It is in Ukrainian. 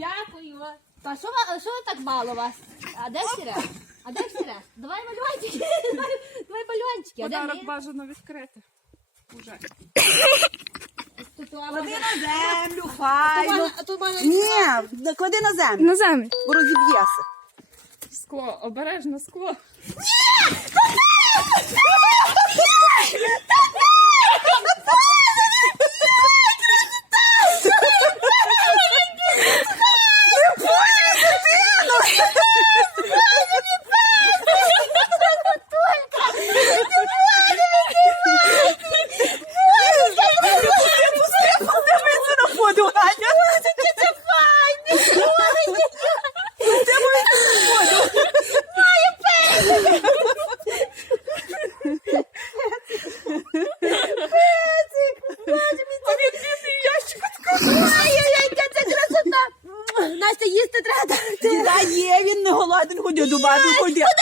Дякую. Та що, ва- що ви так мало вас? А де всі решта? А де всі решта? Давай бальончики. Давай, давай. А де Подарок бажано відкрити. Уже. Тут, Клади на землю, файно. а тут мене... Ні, клади на землю, На землю. бо розіб'єся. Скло, обережно скло. Настя, їсти треба. Діда є, він не голодний, ходи до баби, ходи.